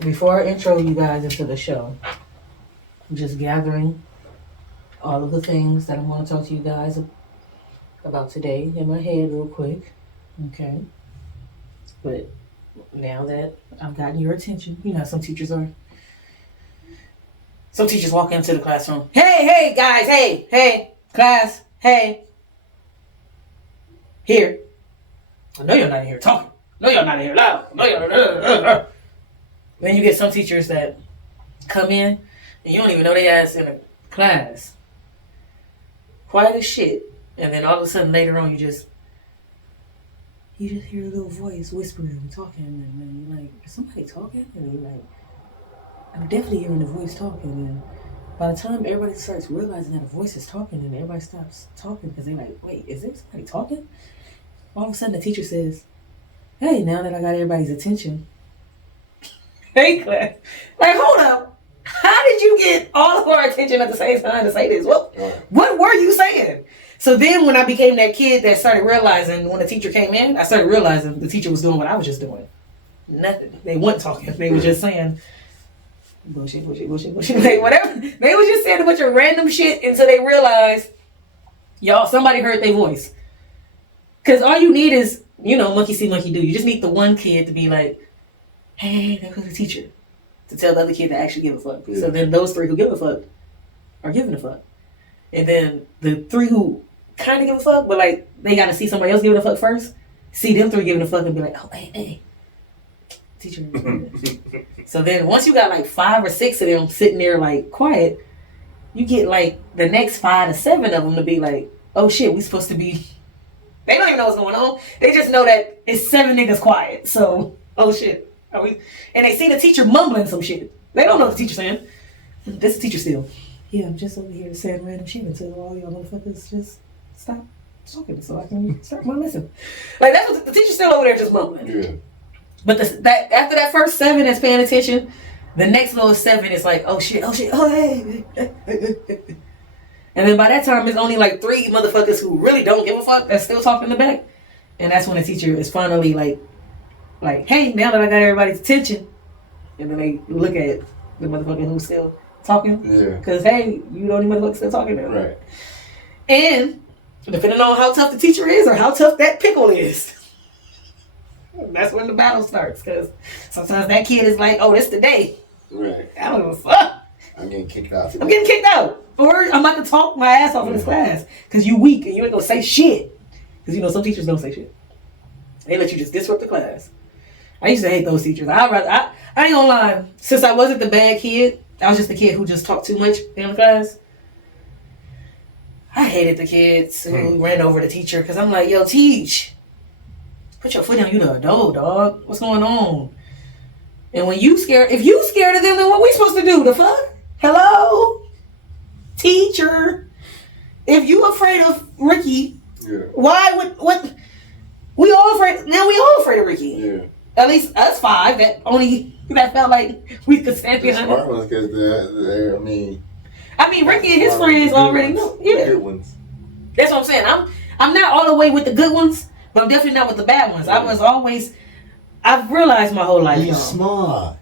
Before I intro you guys into the show, I'm just gathering all of the things that I'm going to talk to you guys about today in my head real quick. Okay. But now that I've gotten your attention, you know, some teachers walk into the classroom. Hey, guys, hey, class, hey. Here. I know you're not in here talking. No, you're not in here loud. No, you're not. Then you get some teachers that come in and you don't even know they ass in a class. Quiet as shit. And then all of a sudden later on you just hear a little voice whispering and talking, and then you're like, is somebody talking? And you're like, I'm definitely hearing the voice talking. And by the time everybody starts realizing that a voice is talking, and everybody stops talking because they're like, wait, is there somebody talking? All of a sudden the teacher says, hey, now that I got everybody's attention. Hey, class. Like, hold up. How did you get all of our attention at the same time to say this? What were you saying? So then when I became that kid that started realizing when the teacher came in, I started realizing the teacher was doing what I was just doing. Nothing. They weren't talking. They were just saying bullshit. Like, whatever. They were just saying a bunch of random shit until they realized, y'all, somebody heard their voice. Because all you need is, you know, monkey see, monkey do. You just need the one kid to be like, hey, there goes the teacher. To tell the other kid to actually give a fuck. Yeah. So then those three who give a fuck are giving a fuck. And then the three who kind of give a fuck, but like they got to see somebody else giving a fuck first, see them three giving a fuck and be like, oh, hey, teacher. So then once you got like 5 or 6 of them sitting there like quiet, you get like the next 5 to 7 of them to be like, oh shit, we supposed to be. They don't even know what's going on. They just know that it's 7 niggas quiet. So, oh shit. And they see the teacher mumbling some shit. They don't know what the teacher's saying. This teacher still. Yeah, I'm just over here saying random shit until all y'all motherfuckers just stop talking so I can start my lesson. Like, that's what the teacher's still over there just mumbling. Yeah. But that after that first 7 that's paying attention, the next little 7 is like, oh shit, oh hey. And then by that time, it's only like 3 motherfuckers who really don't give a fuck that's still talking in the back. And that's when the teacher is finally like, hey, now that I got everybody's attention, and then they look at the motherfucker who's still talking. Yeah. Because, hey, you don't even motherfucker still talking now. Right. And depending on how tough the teacher is or how tough that pickle is, that's when the battle starts. Because sometimes that kid is like, oh, this the day. Right. I don't give a fuck. I'm getting kicked out. I'm getting kicked out. Or I'm about to talk my ass off in this class. Because you weak and you ain't going to say shit. Because, you know, some teachers don't say shit. They let you just disrupt the class. I used to hate those teachers. I ain't gonna lie. Since I wasn't the bad kid, I was just the kid who just talked too much in the class. I hated the kids who ran over the teacher because I'm like, yo, teach. Put your foot down. You the adult, dog. What's going on? And when you scared, if you scared of them, then what we supposed to do? The fuck? Hello? Teacher. If you afraid of Ricky, why would, what? We all afraid of Ricky. Yeah. At least us 5 that felt like we could stand behind him. Smart ones because they're, I mean, Ricky and his friends already know. Yeah. Good ones. That's what I'm saying. I'm not all the way with the good ones, but I'm definitely not with the bad ones. Yeah. I've realized my whole life, y'all. Smart.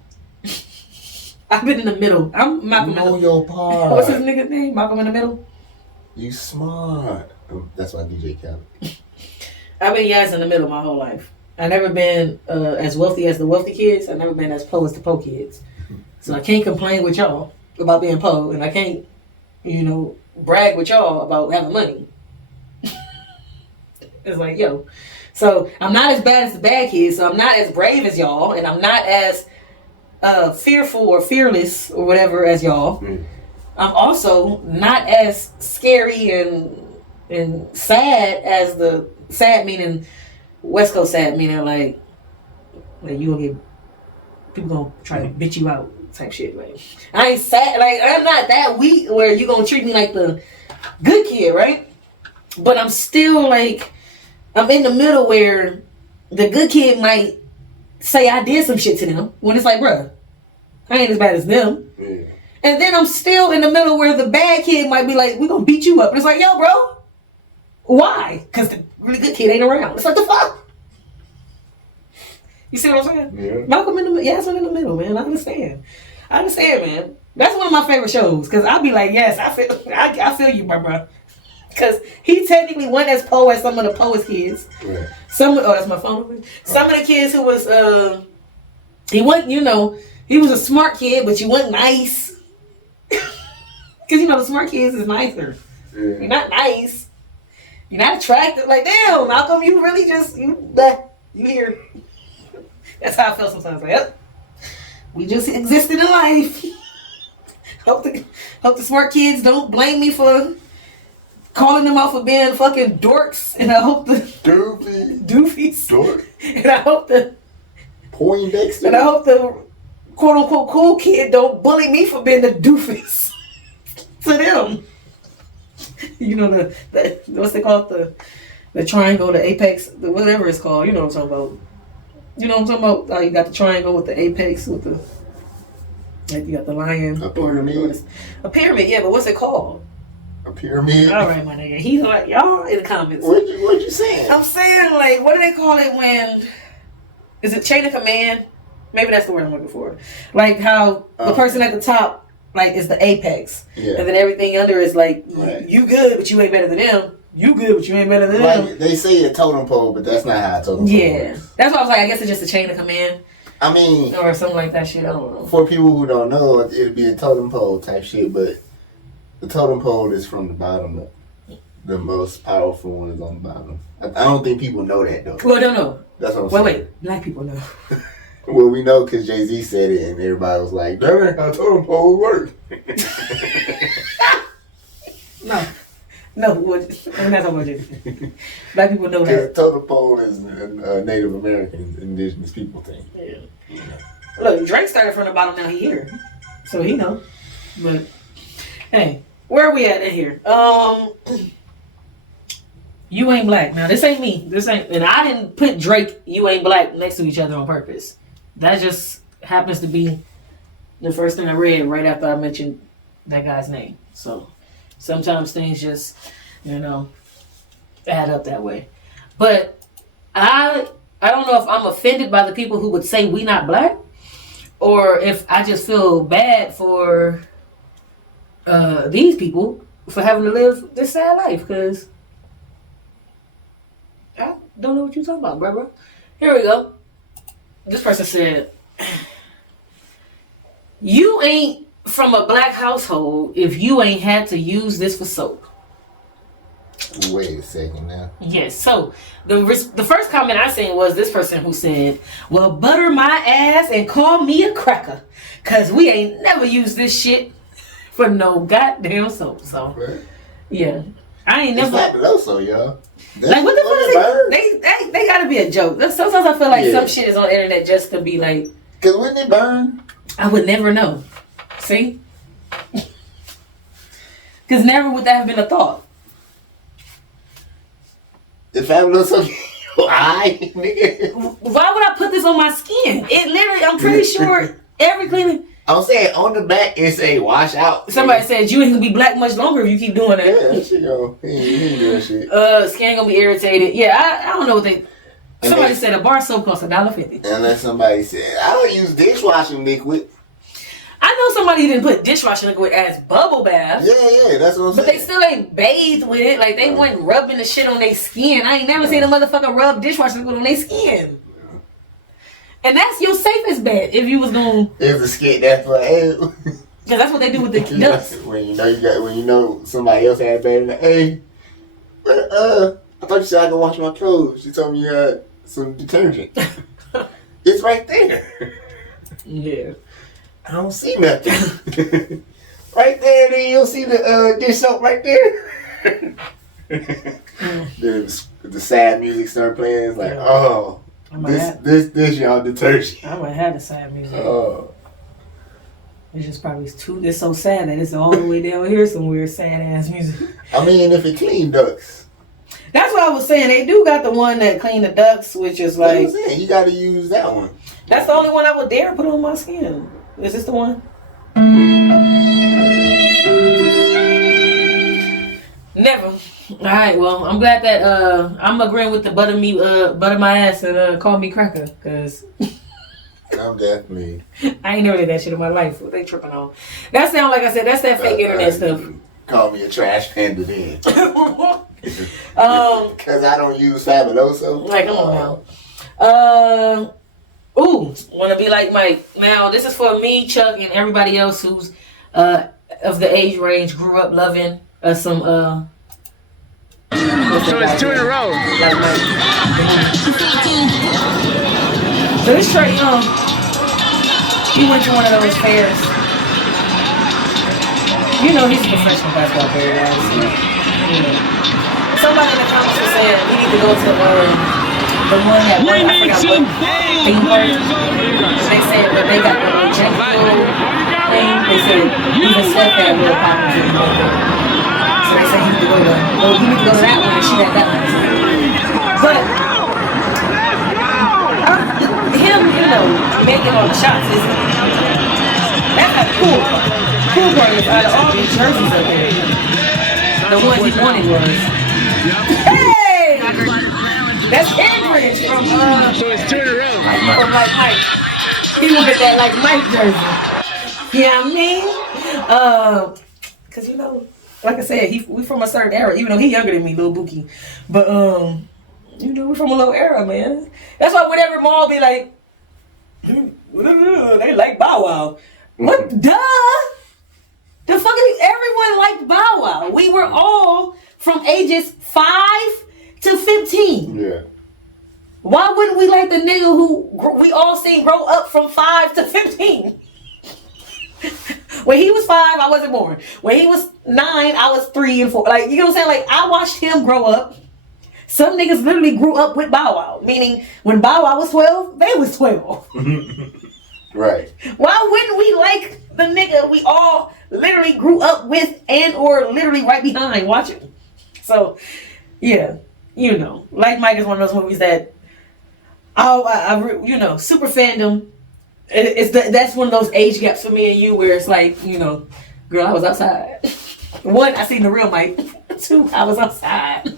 I've been in the middle. I'm Malcolm in the middle. Your part. What's his nigga's name? Malcolm in the Middle? You smart. That's my DJ Khaled. I've been Yaz in the middle my whole life. I've never been as wealthy as the wealthy kids. I've never been as poor as the poor kids. So I can't complain with y'all about being poor. And I can't, brag with y'all about having money. It's like, yo. So I'm not as bad as the bad kids. So I'm not as brave as y'all. And I'm not as fearful or fearless or whatever as y'all. I'm also not as scary and sad as the sad meaning... West Coast sad, meaning like you gonna get people gonna try to bitch you out type shit. Like I ain't sad, like I'm not that weak where you gonna treat me like the good kid, right? But I'm still like I'm in the middle where the good kid might say I did some shit to them when it's like, bruh, I ain't as bad as them. Yeah. And then I'm still in the middle where the bad kid might be like, we're going to beat you up. And it's like, yo, bro, why? Because the really good kid ain't around. It's like, the fuck? You see what I'm saying? Yeah. Malcolm in the middle. Yaz in the middle, man. I understand, man. That's one of my favorite shows. Because I'll be like, yes, I feel you, bro. Because he technically went as Poe as some of the Poe's kids. Right. That's my phone. Some of the kids who was, he wasn't, he was a smart kid, but you wasn't nice. Because, the smart kids is nicer. Yeah. You're not nice. You're not attractive. Like, damn, Malcolm, you really just, you here. That's how I feel sometimes. Like, yep. We just existed in life. Hope the smart kids don't blame me for calling them out for being fucking dorks. And I hope the doofies. Dork. And I hope the Poindexter. And I hope the quote unquote cool kid don't bully me for being the doofus to them. The what's they call it, the triangle, the apex, whatever it's called. You know what I'm talking about. You know what I'm talking about? You got the triangle with the apex with the, like, you got the lion. A pyramid. A pyramid, yeah, but what's it called? A pyramid. All right, my nigga. He's like, y'all in the comments. What you saying? I'm saying, like, what do they call it when? Is it chain of command? Maybe that's the word I'm looking for. Like how the person at the top, like, is the apex. Yeah. And then everything under is like, right. You good, but you ain't better than them. You good, but you ain't better than them. Like, they say a totem pole, but that's not how a totem pole works. That's why I was like, I guess it's just a chain of command. I mean... Or something like that shit, I don't know. For people who don't know, it'd be a totem pole type shit, but the totem pole is from the bottom up. The most powerful one is on the bottom. I don't think people know that, though. Well, I don't know. That's what I'm saying. Wait. Black people know. Well, we know because Jay-Z said it, and everybody was like, that ain't how totem poles work. No, I'm not talking about Jay-Z. Black people know that. Because totem pole is a Native American, indigenous people thing. Yeah. Look, Drake started from the bottom, now he here. So he know. But, hey, where are we at in here? You Ain't Black. Now, this ain't me. And I didn't put Drake, You Ain't Black next to each other on purpose. That just happens to be the first thing I read right after I mentioned that guy's name. So, sometimes things just, add up that way. But I don't know if I'm offended by the people who would say we not black, or if I just feel bad for these people for having to live this sad life, because I don't know what you're talking about, bro. Here we go. This person said, you ain't from a black household if you ain't had to use this for soap. Wait a second now. Yes, so the first comment I seen was this person who said, well, butter my ass and call me a cracker, because we ain't never used this shit for no goddamn soap. So, right. Yeah. I ain't never. It's Fabuloso, y'all. Like, what the fuck is it? They gotta be a joke. Sometimes I feel like some shit is on the internet just to be like. Because wouldn't it burn? I would never know. See? Because never would that have been a thought. If Fabuloso, why, nigga? Why would I put this on my skin? It literally, I'm pretty sure every cleaning. I'm saying on the back it say wash out. Somebody said you ain't gonna be black much longer if you keep doing that. Yeah, that shit go. He ain't doing shit. Skin gonna be irritated. Yeah, I don't know what they. Somebody said a bar soap costs $1.50. And then somebody said I don't use dishwashing liquid. I know somebody didn't put dishwashing liquid as bubble bath. Yeah, that's what I'm saying. But they still ain't bathed with it. Like, they wasn't rubbing the shit on their skin. I ain't never seen a motherfucker rub dishwashing liquid on their skin. And that's your safest bet if you was going. It's a skit that's like, hey. Because that's what they do with the ducks. When you know somebody else had bad, like, hey, I thought you said I could wash my clothes. You told me you had some detergent. It's right there. Yeah. I don't see nothing. Right there, then you'll see the dish soap right there. The sad music start playing. It's like, oh, this y'all detergent. I might have the sad music. Oh. It's just probably it's so sad that it's all the way down here somewhere, sad ass music. I mean, if it clean ducks. That's what I was saying. They do got the one that clean the ducks, which is like. You got to use that one. That's the only one I would dare put on my skin. Is this the one? Never. All right. Well, I'm glad that I'm agreeing with the butter my ass and call me cracker, cause I'm definitely. I ain't never did that shit in my life. What they tripping on? That sound like I said. That's that fake internet stuff. Call me a trash panda then. Because I don't use Fabuloso. Like, come on now. Want to be like Mike. Now, this is for me, Chuck, and everybody else who's of the age range grew up loving some. So it's 2 in a row. Like Mike. So this Trae Young, he went to one of those fairs. You know he's a professional basketball player, guys. Somebody in the comments was saying we need to go to the one that I forgot what theme park. They said that they got the injectable thing. They said even Steph had real problems in the so they said he need to go to that one and she had that one. But him, making all the shots is that's not cool. Cool part is out of all these jerseys up there, the one he wanted was hey! That's Andridge from So it's 2 in a row. From like Mike. He wanted that like Mike jersey. You know what I mean? Cause like I said, we from a certain era, even though he younger than me, Lil Bookie. But we from a little era, man. That's why whenever Maul be like, they like Bow Wow. What? Duh! The fucking everyone liked Bow Wow. We were all from ages 5 to 15. Yeah. Why wouldn't we like the nigga who we all seen grow up from 5 to 15? When he was 5, I wasn't born. When he was 9, I was 3 and 4. Like, you know what I'm saying? Like, I watched him grow up. Some niggas literally grew up with Bow Wow. Meaning, when Bow Wow was 12, they was 12. Right. Why wouldn't we like the nigga we all literally grew up with and or literally right behind watching? So, yeah. Like Mike is one of those movies that, super fandom. That's one of those age gaps for me and you where it's like, girl, I was outside. 1, I seen the real Mike. 2, I was outside.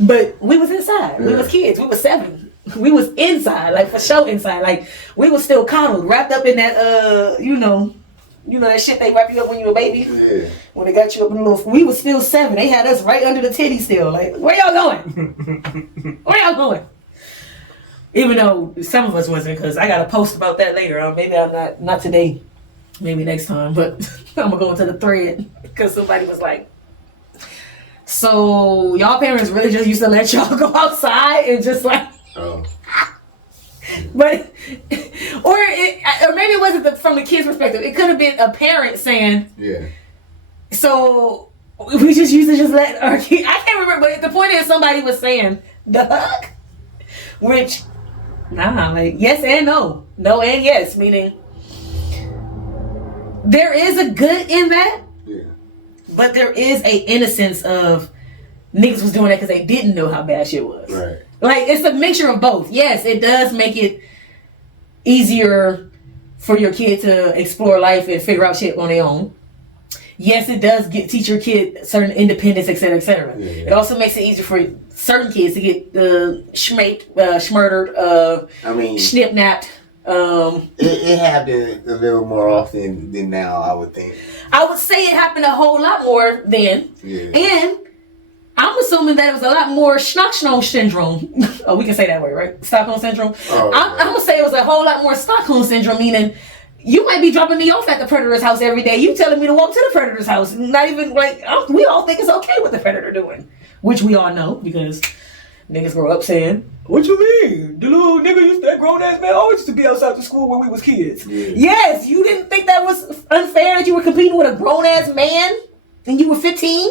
But we was inside. We was kids. We was 7. We was inside, like for sure inside. Like we was still coddled, wrapped up in that that shit they wrap you up when you a baby. Yeah. When they got you up in the little, we was still 7. They had us right under the titty still. Like, where y'all going? Where y'all going? Even though some of us wasn't, because I got a post about that later. Maybe I'm not today. Maybe next time. But I'm gonna go into the thread because somebody was like, "So y'all parents really just used to let y'all go outside and just like." Oh. But or maybe it wasn't from the kid's perspective. It could have been a parent saying, "Yeah." So we just used to just let our kid. I can't remember, but the point is somebody was saying the hug, which like yes and no and yes, meaning there is a good in that, but there is a innocence of niggas was doing that because they didn't know how bad shit was. Right. Like, it's a mixture of both. Yes, it does make it easier for your kid to explore life and figure out shit on their own. Yes, it does teach your kid certain independence, etc., etc. Yeah. It also makes it easier for certain kids to get schmurdered, snip-napped. It happened a little more often than now, I would think. I would say it happened a whole lot more then. Yeah. And I'm assuming that it was a lot more Stockholm syndrome. Oh, we can say that way, right? Stockholm syndrome. Oh, I'm going to say it was a whole lot more Stockholm syndrome, meaning you might be dropping me off at the predator's house every day. You telling me to walk to the predator's house. Not even like, we all think it's okay what the predator doing. Which we all know because niggas grow up saying, what you mean? The little nigga that grown ass man always used to be outside the school when we was kids. Yeah. Yes, you didn't think that was unfair that you were competing with a grown ass man and you were 15?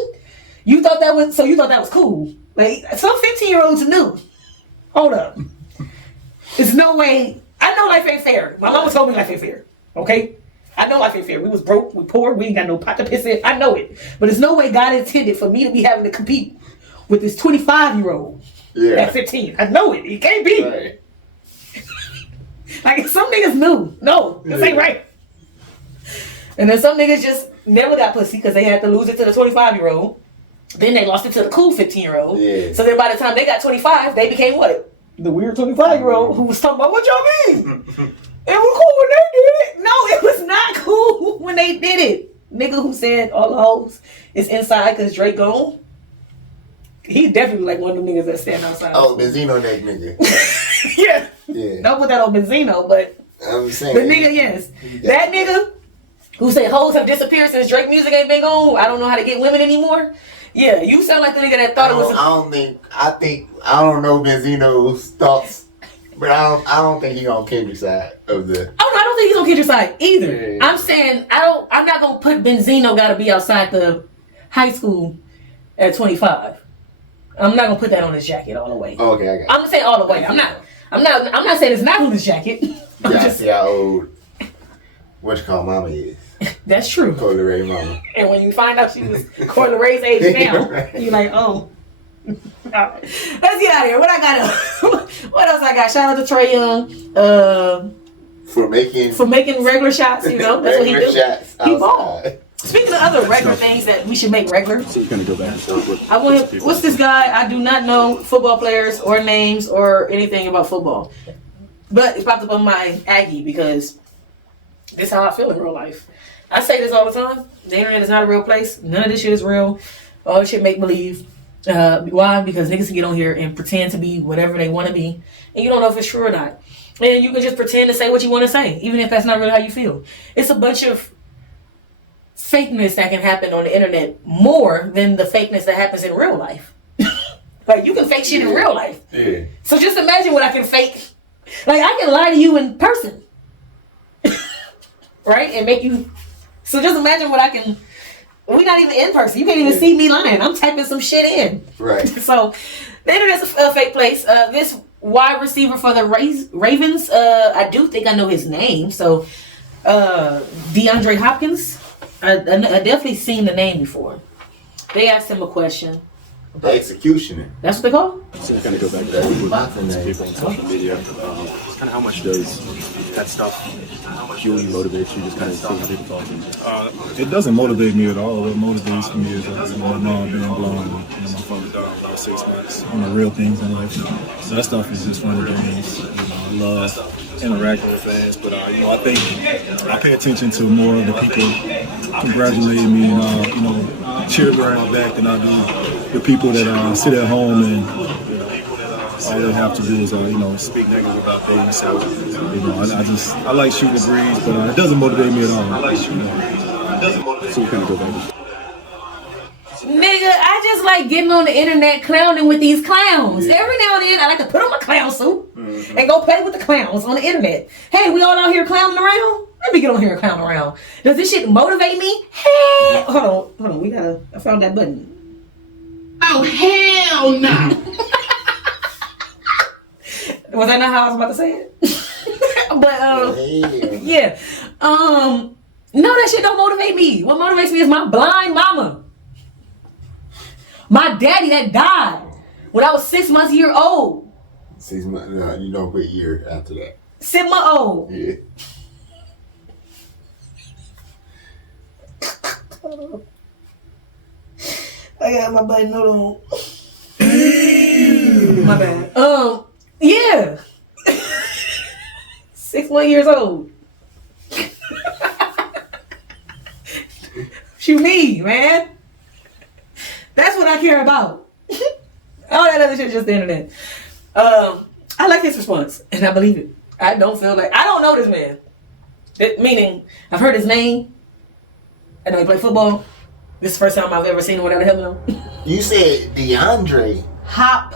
You thought that was cool. Like, some 15-year-olds knew. Hold up. There's no way. I know life ain't fair. My mama told me life ain't fair. Okay? I know life ain't fair. We was broke, we poor, we ain't got no pot to piss in. I know it. But there's no way God intended for me to be having to compete with this 25-year-old at 15. I know it. It can't be. Right. Like some niggas knew. No, this ain't right. And then some niggas just never got pussy because they had to lose it to the 25-year-old. Then they lost it to the cool 15-year-old. Yeah. So then by the time they got 25, they became what? The weird 25-year-old who was talking about what y'all mean? It was cool when they did it. No, it was not cool when they did it. Nigga who said all the hoes is inside because Drake gone. He definitely like one of them niggas that stand outside. Oh, Benzino that nigga. Yeah. Yeah. Don't put that on Benzino, but I'm saying. the nigga, yes. That nigga who said hoes have disappeared since Drake music ain't been gone. I don't know how to get women anymore. Yeah, you sound like the nigga that thought it was. I don't know Benzino's thoughts, but I don't think he on Kendrick's side of the. Oh no, I don't think he's on Kendrick's side either. Yeah. I'm saying I'm not gonna put Benzino gotta be outside the high school at 25. I'm not gonna put that on his jacket all the way. Okay, I got. I'm gonna say all the way. I'm not saying it's not on his jacket. Yeah, see how old what you call mama is. That's true. Coily Ray mama. And when you find out she was Coily Ray's age now, Right. you're like, oh. All right. Let's get out of here. What I got? What else I got? Shout out to Trae Young For making regular shots. You know, that's what he do. shots He ball. outside. Speaking of other regular things that we should make regular, So you're gonna go back and forth with. I want him. What's this guy? I do not know football players or names or anything about football, but it popped up on my Aggie because this is how I feel in real life. I say this all the time. The internet is not a real place. None of this shit is real. All this shit make believe. Why? Because niggas can get on here and pretend to be whatever they want to be, and you don't know if it's true or not. And you can just pretend to say what you want to say, even if that's not really how you feel. It's a bunch of fakeness that can happen on the internet more than the fakeness that happens in real life. Like you can fake shit in real life. Yeah. So just imagine what I can fake. Like I can lie to you in person, right? And make you. So just imagine what I can. We're not even in person. You can't even see me lying. I'm typing some shit in. Right. So the internet's a fake place. This wide receiver for the Ravens. I do think I know his name. So DeAndre Hopkins. I definitely seen the name before. They asked him a question. The executioner. That's what they call him? So kind of go back to that with people on social media. Kind of how much does that stuff fuel you, motivate you, just kind of seeing people talking? It doesn't motivate me at all. What motivates me is I know I'm being blown. My father died about 6 months on the real things in life. So that stuff is just fun to do. I love interacting with fans, but I think I pay attention to more of the people congratulating me and cheer behind my back than I do the people that sit at home and all they have to do is speak negative about things. So I like shooting the breeze, but it doesn't motivate me at all. So you kind of go back. Nigga, I just like getting on the internet clowning with these clowns. Yeah. Every now and then I like to put on my clown suit and go play with the clowns on the internet. Hey, we all out here clowning around? Let me get on here and clown around. Does this shit motivate me? Hey! Hold on. I found that button. Oh, hell no! Was that not how I was about to say it? But, yeah. No, that shit don't motivate me. What motivates me is my blind mama. My daddy that died when I was 6 months old. 6 months? No, you know what year after that? 6 months old. Yeah. I got my button. Hold on. My bad. Yeah. 6 years old. Shoot me, man. That's what I care about. All that other shit is just the internet. I like his response, and I believe it. I don't know this man. Meaning, I've heard his name. I know he played football. This is the first time I've ever seen him without a helmet on. You said DeAndre Hop.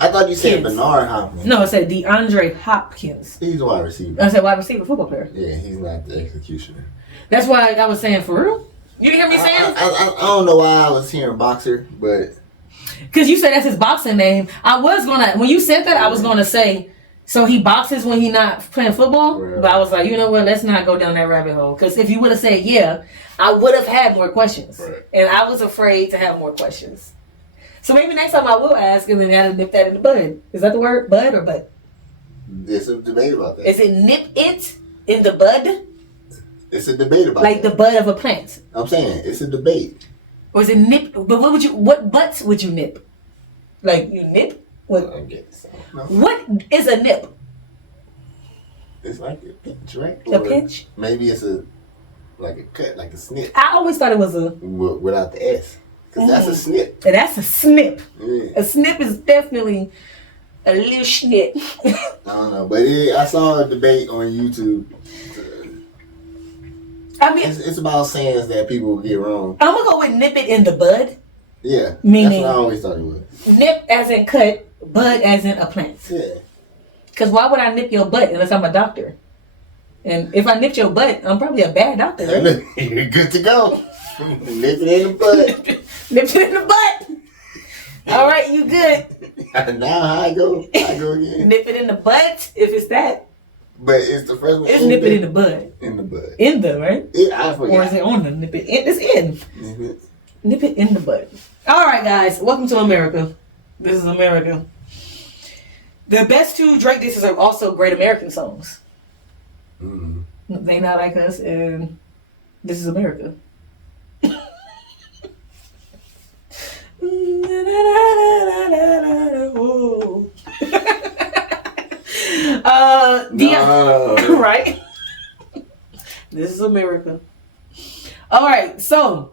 I thought you said Bernard Hopkins. No, I said DeAndre Hopkins. He's a wide receiver. I said wide receiver, football player. Yeah, he's not the executioner. That's why I was saying, for real? You didn't hear me saying? I don't know why I was hearing boxer, but... Because you said that's his boxing name. When you said that, I was going to say, so he boxes when he not playing football? Right. But I was like, you know what, let's not go down that rabbit hole. Because if you would have said yeah, I would have had more questions. Right. And I was afraid to have more questions. So maybe next time I will ask, and then I nip that in the bud. Is that the word? Bud or bud? There's a debate about that. Is it nip it in the bud? It's a debate about like that. the bud of a plant. I'm saying it's a debate. Or is it nip? But what butts would you nip? Like you nip? What? No. What is a nip? It's like a pinch, right? A pinch? Maybe it's like a cut, like a snip. I always thought it was a without the S, because that's a snip. And that's a snip. Yeah. A snip is definitely a little snip. I don't know, but I saw a debate on YouTube. I mean, it's about sayings that people get wrong. I'm gonna go with nip it in the bud. Yeah, meaning that's what I always thought it was. Nip as in cut, bud as in a plant. Yeah. Because why would I nip your butt unless I'm a doctor? And if I nipped your butt, I'm probably a bad doctor, right? You're good to go. Nip it in the butt. Nip it in the butt. All right, you good. Now I go again. Nip it in the butt if it's that. But it's the first one. It's nip it in the bud. In the bud. In the, right? I forgot. Or is it on the nip it in? It's in. Mm-hmm. Nip it in the butt. All right, guys. Welcome to America. This is America. The best two Drake disses are also great American songs. Mm-hmm. They Not Like Us and This Is America. Right? This is America. All right, so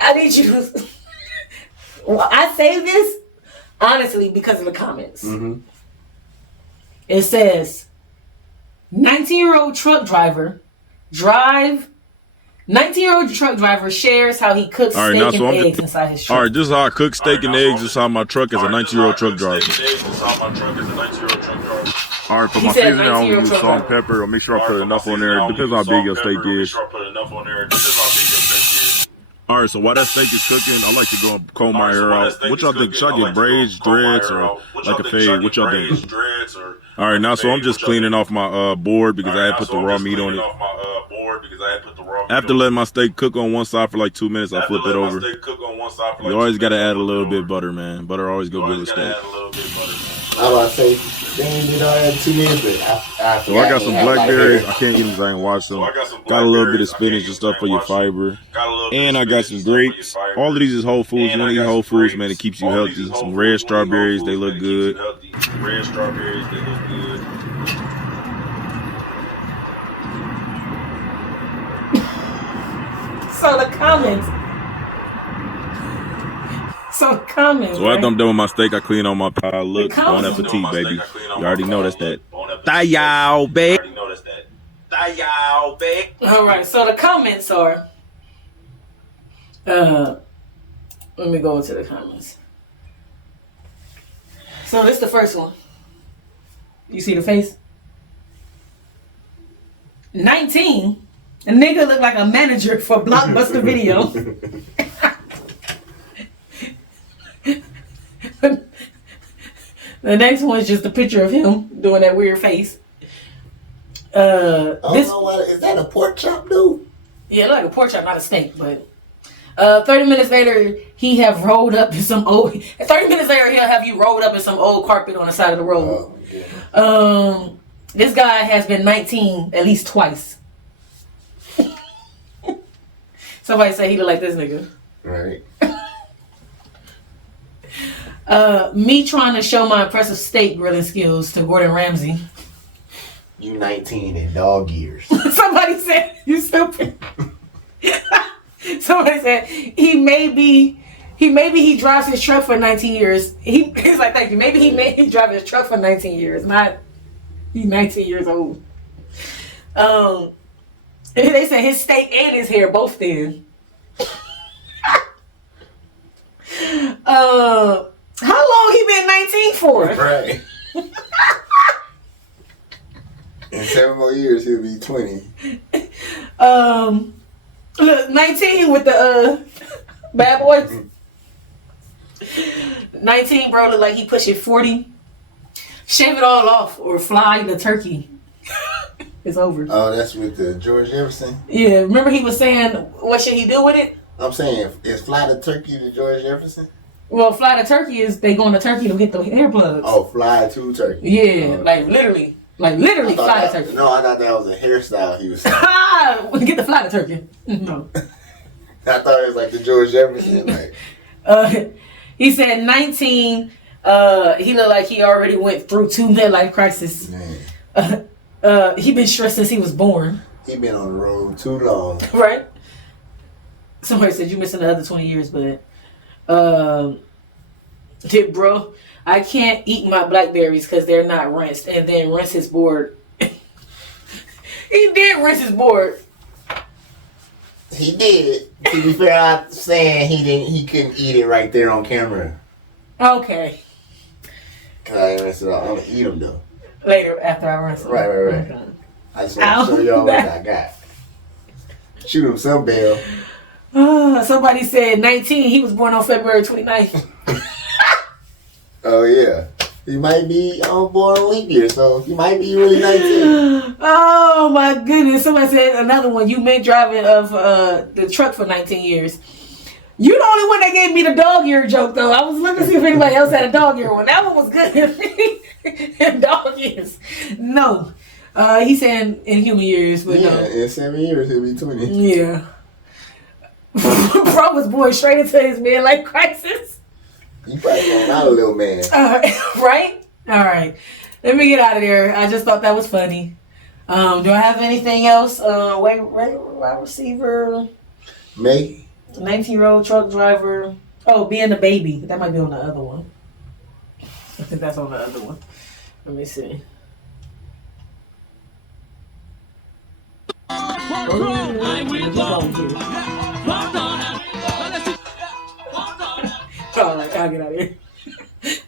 I need you to. Well, I say this honestly because of the comments. Mm-hmm. It says 19-year-old truck driver 19-year-old truck driver shares how he cooks steak and eggs inside his truck. All right, this is how I cook steak and eggs inside my truck as a 19-year-old truck driver. All right, for my seasoning, I'll use salt and pepper. I'll make sure I put enough on there. It depends on how big your steak is. All right, so while that steak is cooking, I like to go and comb my hair out. What y'all think? Should I get braids, dreads, or like a fade? What y'all think? All right, now so I'm just cleaning off my board because I had put the raw meat on it. After letting my steak cook on one side for like 2 minutes, I flip it over. You always got to add a little bit of butter, man. Butter always go good with steak. I was about to say, they ain't did all that 2 minutes, but so I got some blackberries. I can't get them because I ain't watched them. Got a little bit of spinach and stuff for your fiber. And I got some grapes. All of these is whole foods. You want to eat whole foods, man. It keeps you healthy. Some red strawberries. They look good. So the comments. So after I'm done with my steak, I clean on my pile. Look, bon appetit, baby. You already know that's that. All right, so the comments are. Let me go into the comments. So this is the first one. You see the face? 19. A nigga look like a manager for Blockbuster Video. The next one is just a picture of him doing that weird face. I don't know why. Is that a pork chop, dude? Yeah, like a pork chop, not a steak. But 30 minutes later, he have rolled up in some old. 30 minutes later, he'll have you rolled up in some old carpet on the side of the road. This guy has been 19 at least twice. Somebody say he look like this nigga. Right. Me trying to show my impressive steak grilling skills to Gordon Ramsay. You 19 in dog years. Somebody said you stupid. Somebody said he drives his truck for 19 years. He's like, thank you. Maybe he drive his truck for 19 years. Not he's 19 years old. They said his steak and his hair both thin. How long he been 19 for? Right. In 7 more years, he'll be 20. Look, 19 with the bad boys. 19, bro, look like he pushing 40. Shave it all off or fly the turkey. It's over. Oh, that's with the George Jefferson? Yeah, remember he was saying, what should he do with it? I'm saying, is fly the turkey to George Jefferson? Well, fly to Turkey is they going to Turkey to get the hair plugs. Oh, fly to Turkey. Yeah, like literally fly to Turkey. No, I thought that was a hairstyle he was saying. Get the fly to Turkey. No. I thought it was like the George Jefferson. Like, he said 19. He looked like he already went through 2 midlife crises. man, He been stressed since he was born. he been on the road too long. Right? Somebody said you missing the other 20 years, but bro, I can't eat my blackberries because they're not rinsed, and then rinse his board. He did rinse his board. He did. To be fair, I'm saying he couldn't eat it right there on camera. Okay. Cause I ain't rinsed it off. I'm gonna eat them though. Later, after I rinse it. Right. Okay. I just want to show y'all what I got. Shoot him some bell. Somebody said 19. He was born on February 29th. Oh yeah. He might be born on leap year, so he might be really 19. Oh my goodness. Somebody said another one. You been driving of the truck for 19 years. You the only one that gave me the dog ear joke though. I was looking to see if anybody else had a dog ear one. That one was good. Dog ears. No. He said in human years, but no. In 7 years he'll be 20. Yeah. Bro was born straight into his midlife crisis. You probably going out a little man. Right? All right. Let me get out of there. I just thought that was funny. Do I have anything else? Wide receiver. May. 19-year-old truck driver. Oh, being a baby. That might be on the other one. I think that's on the other one. Let me see. Alright, I'll get out of here.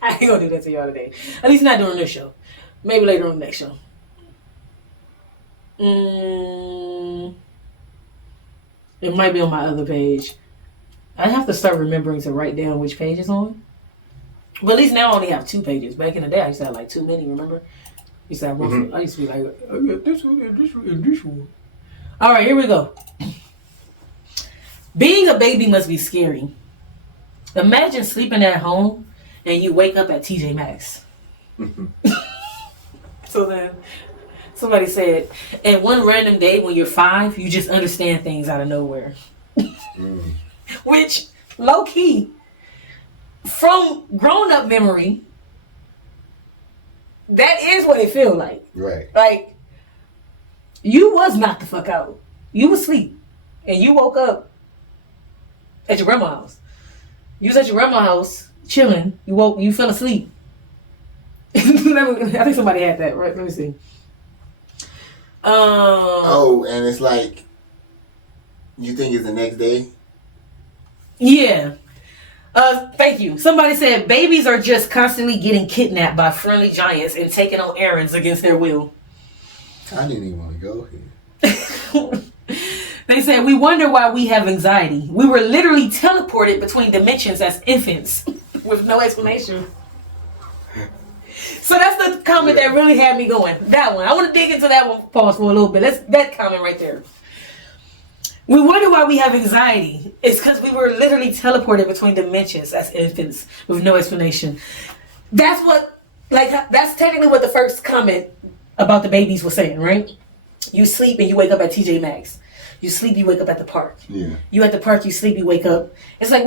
I ain't gonna do that to y'all today. At least not during this show. Maybe later on the next show. It might be on my other page. I have to start remembering to write down which page it's on. But at least now I only have 2 pages. Back in the day, I used to have like too many, remember? I used to have one. I used to be like, I got this one and this one and this one. Alright, here we go. Being a baby must be scary. Imagine sleeping at home and you wake up at TJ Maxx. So then, somebody said, and one random day when you're 5, you just understand things out of nowhere. Which, low key, from grown up memory, that is what it feels like. Right. Like, you was knocked the fuck out. You was asleep. And you woke up at your grandma's house. You was at your grandma's house, chilling. You fell asleep. I think somebody had that, right? Let me see. And it's like, you think it's the next day? Yeah. Thank you. Somebody said babies are just constantly getting kidnapped by friendly giants and taken on errands against their will. I didn't even want to go here. They said, we wonder why we have anxiety. We were literally teleported between dimensions as infants with no explanation. So that's the comment that really had me going. That one. I want to dig into that one. Pause for a little bit. That comment right there. We wonder why we have anxiety. It's because we were literally teleported between dimensions as infants with no explanation. That's technically what the first comment about the babies was saying, right? You sleep and you wake up at TJ Maxx. You sleep, you wake up at the park. Yeah. You at the park, you sleep, you wake up. It's like, a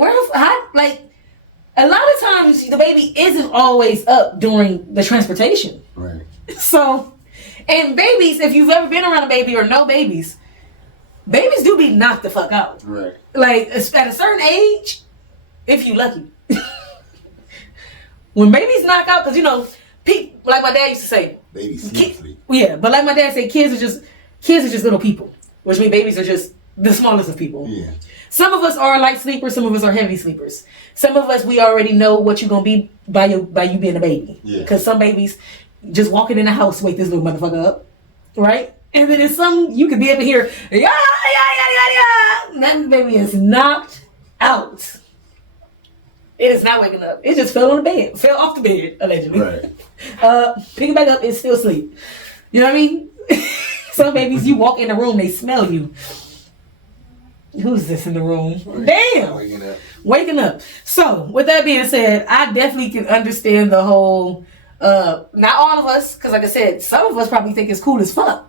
lot of times the baby isn't always up during the transportation. Right. So, and babies, if you've ever been around a baby or know babies do be knocked the fuck out. Right. Like, at a certain age, if you lucky. When babies knock out, because, like my dad used to say. Babies sleep. Yeah, but like my dad said, kids are just little people. Which means babies are just the smallest of people. Yeah. Some of us are light sleepers. Some of us are heavy sleepers. Some of us, we already know what you're going to be by you being a baby. Yeah. Because some babies, just walking in the house, wake this little motherfucker up. Right? And then there's some, you could be able to hear, yeah, yeah, yeah, yeah, yeah. That baby is knocked out. It is not waking up. It just fell on the bed. Fell off the bed, allegedly. Right. Picking back up, it's still asleep. You know what I mean? Some babies, you walk in the room, they smell you. Who's this in the room? Damn. Waking up. So, with that being said, I definitely can understand the whole, not all of us, because like I said, some of us probably think it's cool as fuck.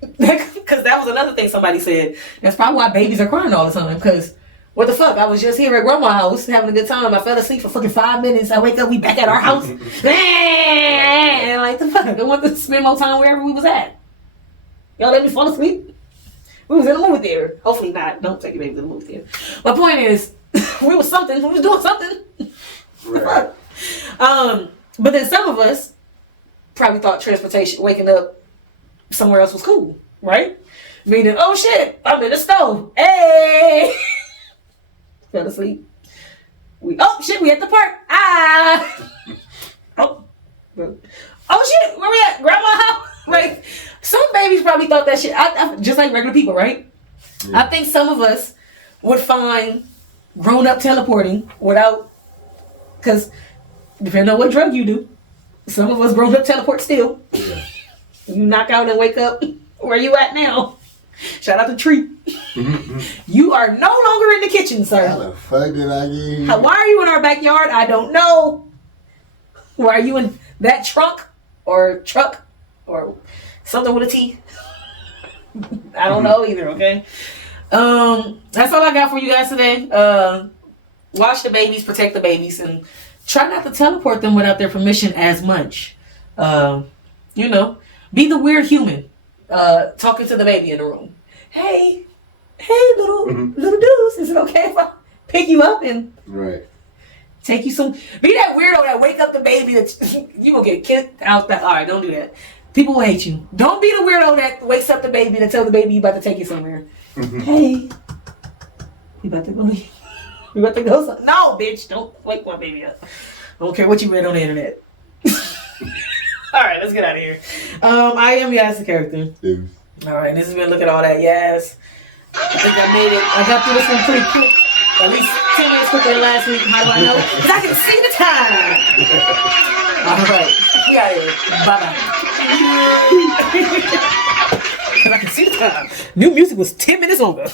Because that was another thing somebody said. That's probably why babies are crying all the time. Because what the fuck? I was just here at grandma's house having a good time. I fell asleep for fucking 5 minutes. I wake up, we back at our house. And like the fuck, I want to spend more time wherever we was at. Y'all let me fall asleep? We was in the movie theater. Hopefully not. Don't take your baby to the movie theater. My point is, we was doing something. Right. But then some of us probably thought transportation, waking up somewhere else was cool, right? Meaning, oh shit, I'm in the stove. Hey! Fell asleep. Oh shit, we at the park. Oh shit, where we at? Grandma's house? Like, some babies probably thought that shit, just like regular people, right? Yeah. I think some of us would find grown-up teleporting without, because depending on what drug you do, some of us grown-up teleport still. Yeah. You knock out and wake up, where you at now? Shout out to Tree. You are no longer in the kitchen, sir. How the fuck did I get here? Why are you in our backyard? I don't know. Why are you in that trunk or truck or something with a T? I don't know either, okay? That's all I got for you guys today. Watch the babies, protect the babies, and try not to teleport them without their permission as much. You know, be the weird human talking to the baby in the room. Hey, little dudes, is it okay if I pick you up and take you some? Be that weirdo that wake up the baby that you gonna get kicked out. All right, don't do that. People will hate you. Don't be the weirdo that wakes up the baby to tell the baby you about to take you somewhere. Hey, you about to go? You about to go? No, bitch, don't wake my baby up. I don't care what you read on the internet. All right, let's get out of here. I am Yaz the Character. Yes. All right, this has been Look at All That Yaz. I think I made it. I got through this one pretty quick. At least 10 minutes quicker than last week. How do I know? Because I can see the time. All right, we out of here. Bye-bye. Because I can see the time. New music was 10 minutes longer.